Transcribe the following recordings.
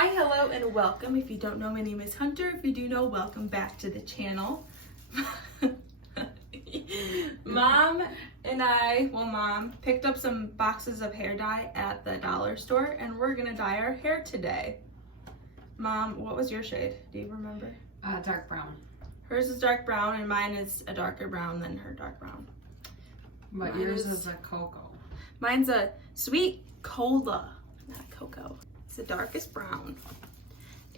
Hi, hello, and welcome. If you don't know, my name is Hunter. If you do know, welcome back to the channel. Mom picked up some boxes of hair dye at the dollar store, and we're gonna dye our hair today. Mom, what was your shade? Do you remember? Dark brown. Hers is dark brown, and mine is a darker brown than her dark brown. But yours is a cocoa. Mine's a sweet cola, not cocoa. It's the darkest brown.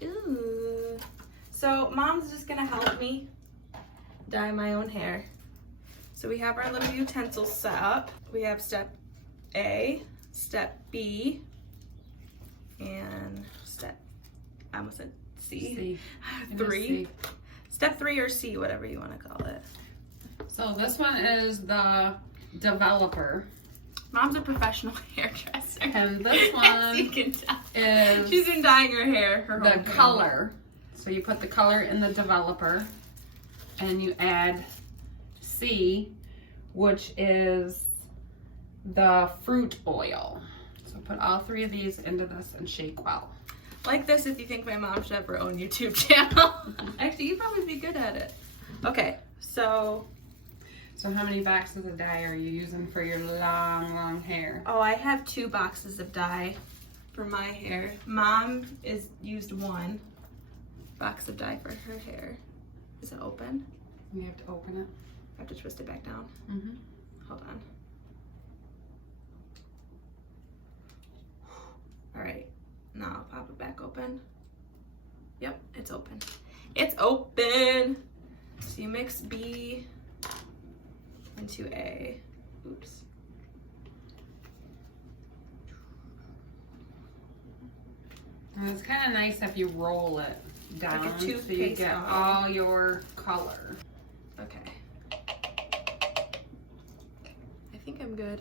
Ooh. So Mom's just gonna help me dye my own hair. So we have our little utensils set up. We have step A, step B, and I almost said C. 3. Step 3 or C, whatever you want to call it. So this one is the developer. Mom's a professional hairdresser. And this one you can tell. is she's been dyeing her hair her whole the color. So you put the color in the developer and you add C, which is the fruit oil. So put all 3 of these into this and shake well. Like this if you think my mom should have her own YouTube channel. Actually, you'd probably be good at it. Okay, so how many boxes of dye are you using for your long hair? Oh, I have 2 boxes of dye for my hair. Mom used 1 box of dye for her hair. Is it open? You have to open it. I have to twist it back down. Mm-hmm. Hold on. All right, now I'll pop it back open. Yep, it's open. It's open. So you mix B into A. Oops. And it's kind of nice if you roll it down like a so you toothpaste get roll. all your color. Okay. I think I'm good.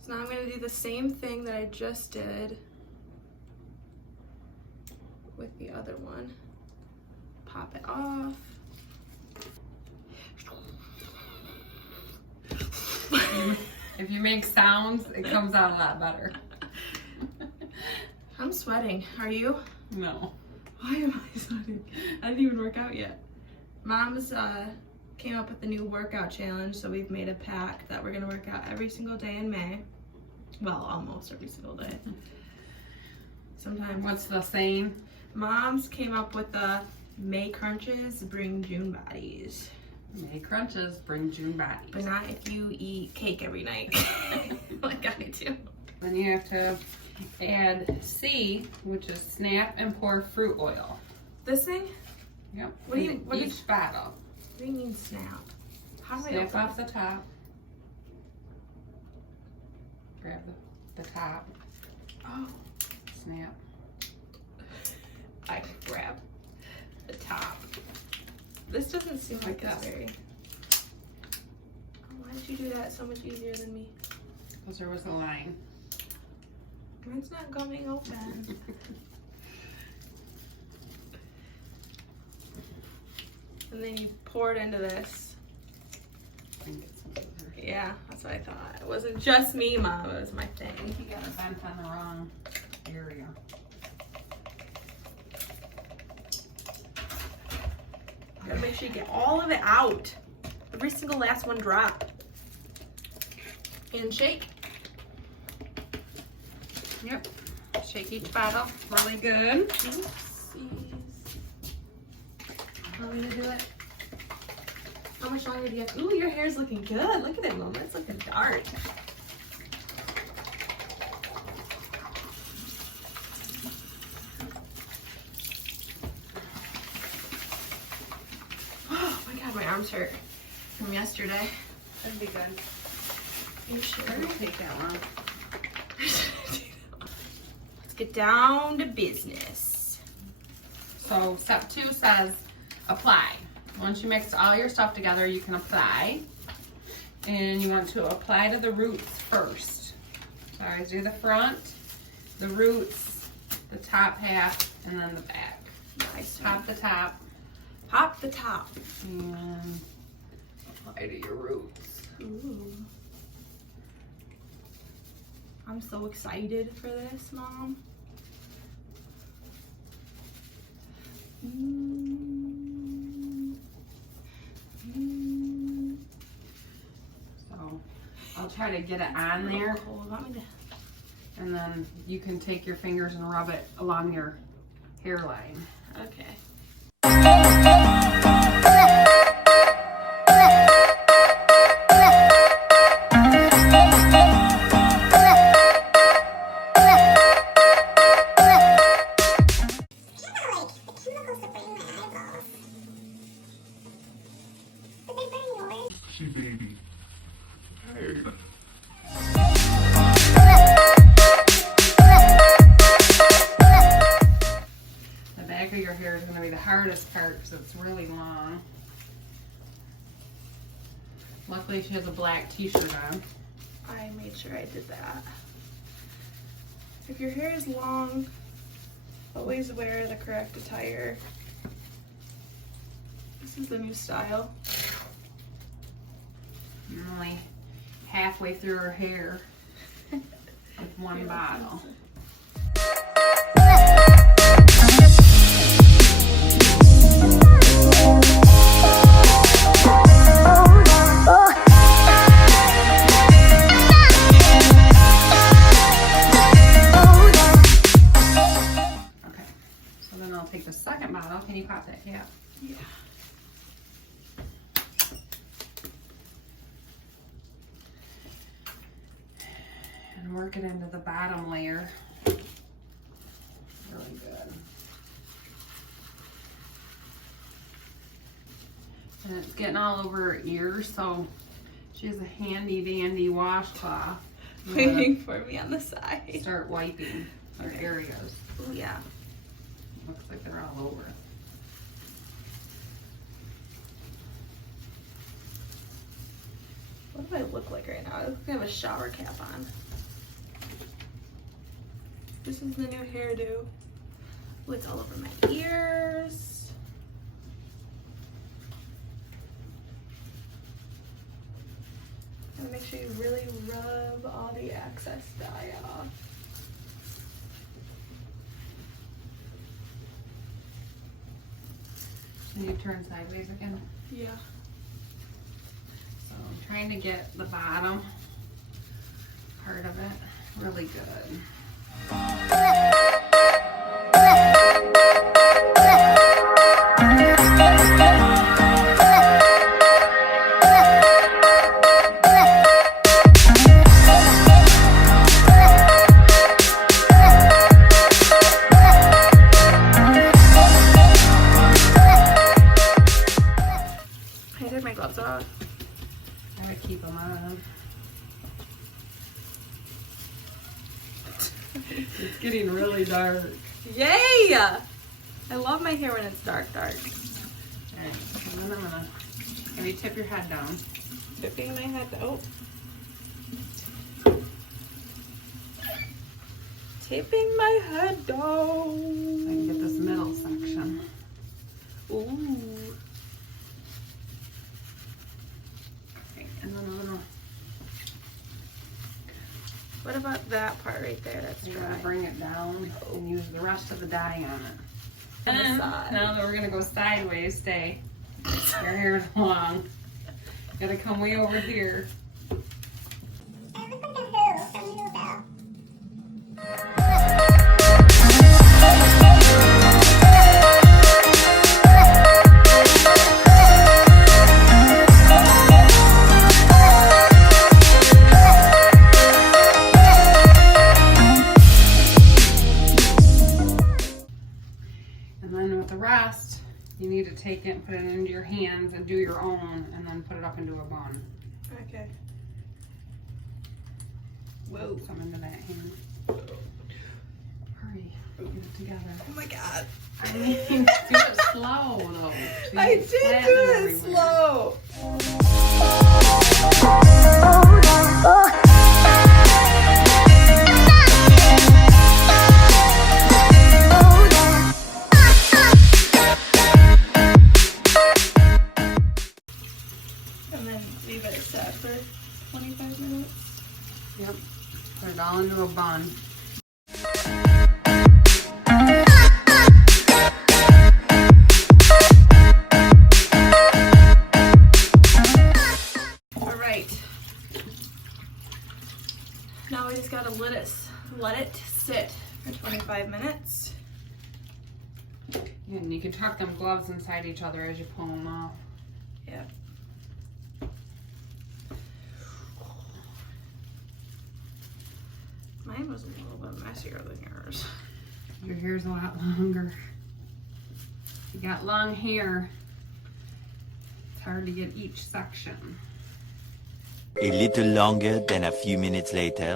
So now I'm going to do the same thing that I just did with the other one. Pop it off. If you make sounds, it comes out a lot better. I'm sweating. Are you? No. Why am I sweating? I didn't even work out yet. Mom's came up with a new workout challenge, so we've made a pact that we're gonna work out every single day in May. Well, almost every single day. Sometimes. What's the saying? Mom's came up with the May crunches bring June bodies. May crunches bring June bodies. But not if you eat cake every night, like I do. Then you have to add C, which is snap and pour fruit oil. This thing? Yep. What do you? Each bottle. What do you mean snap? How do I Snap open off it? the top. Grab the top. Oh, Snap. I grab the top. This doesn't seem like Like it's that. very. Oh, why did you do that so much easier than me? Because there was a line. Mine's not coming open. And then you pour it into this. And get some scissors. Yeah, that's what I thought. It wasn't just me, Mom. It was my I thing. think you got it bent on the wrong area. You gotta make sure you get all of it out. Every single last one drop. And shake. Yep. Shake each bottle really good. Oopsies. Want me to do it? How much longer do you have? Ooh, your hair's looking good. Look at it, Mom. It's looking dark. Oh my God, my arms hurt from yesterday. That'd be good. You sure? It won't take that long. Let's get down to business. So step 2 says apply. Once you mix all your stuff together, you can apply. And you want to apply to the roots first. So I always do the front, the roots, the top half, and then the back. Nice. Top the top, Pop the top. and apply to your roots. Ooh. I'm so excited for this, Mom. So I'll try to get it on there, and then you can take your fingers and rub it along your hairline. Okay. Baby. Hey. The back of your hair is going to be the hardest part because it's really long. Luckily she has a black t-shirt on. I made sure I did that. If your hair is long, always wear the correct attire. This is the new style. I'm only halfway through her hair with one bottle. Okay, so then I'll take the second bottle. Can you pop that cap? Yeah. And work it into the bottom layer. Really good. And it's getting all over her ears, so she has a handy dandy washcloth. Waiting for me on the side. Start wiping her areas. Oh yeah. Looks like they're all over. What do I look like right now? I look like I have a shower cap on. This is the new hairdo. Oh, it's all over my ears. Gotta make sure you really rub all the excess dye off. Can you turn sideways again? Yeah. So I'm trying to get the bottom part of it really good. I took my gloves off. I would keep them on. It's getting really dark. Yay! I love my hair when it's dark. Alright, and then I'm gonna have you tip your head down. Tipping my head. Oh. Tipping my head down. So I can get this middle section. Ooh. Okay, and then I'm gonna, What about that part right there? That's you're gonna dry. bring it down and use the rest of the dye on it. On the And side. now that we're gonna go sideways, stay. Your hair's long. Gotta come way over here. And then with the rest, you need to take it and put it into your hands and do your own, and then put it up into a bun. Okay. Whoa. Some into that hand. Hurry, get it together. Oh my god. I mean, do it slow though. So I you did flatten do it everywhere. slow. And then leave it set for 25 minutes. Yep. Put it all into a bun. Now we just gotta let it sit for 25 minutes. And you can tuck them gloves inside each other as you pull them out. Yeah. Mine was a little bit messier than yours. Your hair's a lot longer. You got long hair. It's hard to get each section. A little longer than a few minutes later.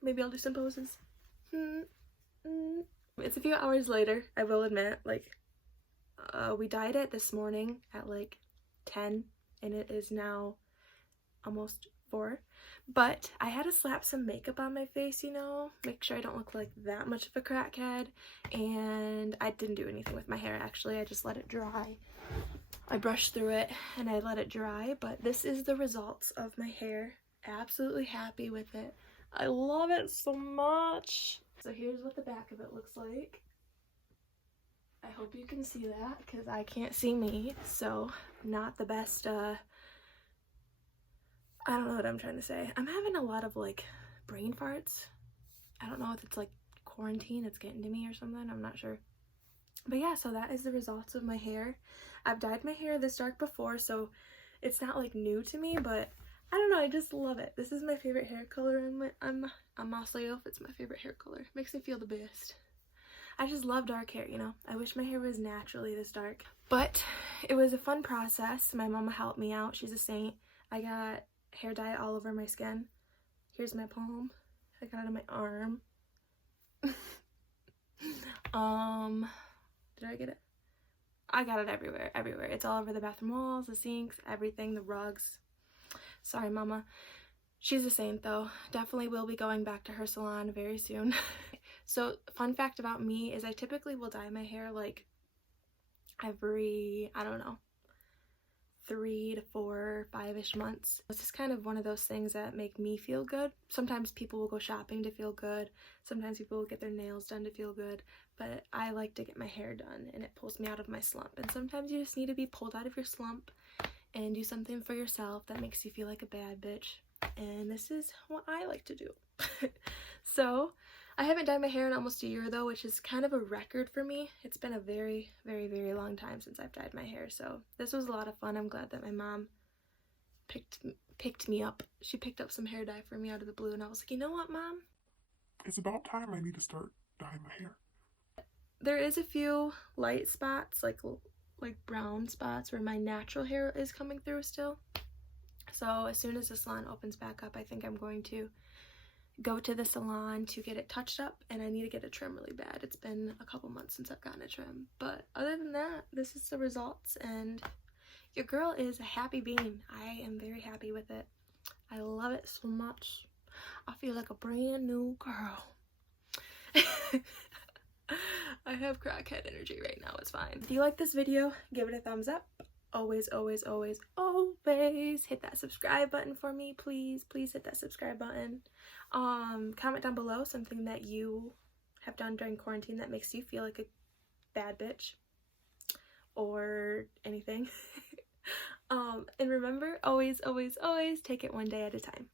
Maybe I'll do some poses. It's a few hours later, I will admit. Like, we dyed it this morning at like 10, and it is now almost 4. But I had to slap some makeup on my face, you know, make sure I don't look like that much of a crackhead. And I didn't do anything with my hair, actually. I just let it dry. I brushed through it and I let it dry, but this is the results of my hair. Absolutely happy with it. I love it so much. So here's what the back of it looks like. I hope you can see that because I can't see me. So not the best, I don't know what I'm trying to say. I'm having a lot of like brain farts. I don't know if it's like quarantine, it's getting to me or something. I'm not sure. But yeah, so that is the results of my hair. I've dyed my hair this dark before, so it's not like new to me, but I don't know, I just love it. This is my favorite hair color, and I'm myself. It's my favorite hair color. Makes me feel the best. I just love dark hair, you know. I wish my hair was naturally this dark. But it was a fun process. My mama helped me out. She's a saint. I got hair dye all over my skin. Here's my palm. I got it on my arm. Did I get it? I got it everywhere, everywhere. It's all over the bathroom walls, the sinks, everything, the rugs. Sorry, mama. She's a saint, though. Definitely will be going back to her salon very soon. So, fun fact about me is I typically will dye my hair like every, I don't know, 3 to 4, 5-ish months. It's just kind of one of those things that make me feel good. Sometimes people will go shopping to feel good. Sometimes people will get their nails done to feel good. But I like to get my hair done, and it pulls me out of my slump. And sometimes you just need to be pulled out of your slump and do something for yourself that makes you feel like a bad bitch. And this is what I like to do. So, I haven't dyed my hair in almost a year though, which is kind of a record for me. It's been a very, very, very long time since I've dyed my hair, so this was a lot of fun. I'm glad that my mom picked me up. She picked up some hair dye for me out of the blue, and I was like, you know what, Mom? It's about time I need to start dyeing my hair. There is a few light spots, like brown spots, where my natural hair is coming through still. So as soon as the salon opens back up, I think I'm going to go to the salon to get it touched up, and I need to get a trim really bad. It's been a couple months since I've gotten a trim, but other than that, this is the results, and your girl is a happy bean. I am very happy with it. I love it so much. I feel like a brand new girl. I have crackhead energy right now. It's fine. If you like this video, give it a thumbs up. Always, always, always, always hit that subscribe button for me, please. Please hit that subscribe button. Comment down below something that you have done during quarantine that makes you feel like a bad bitch or anything. And remember, always, always, always take it one day at a time.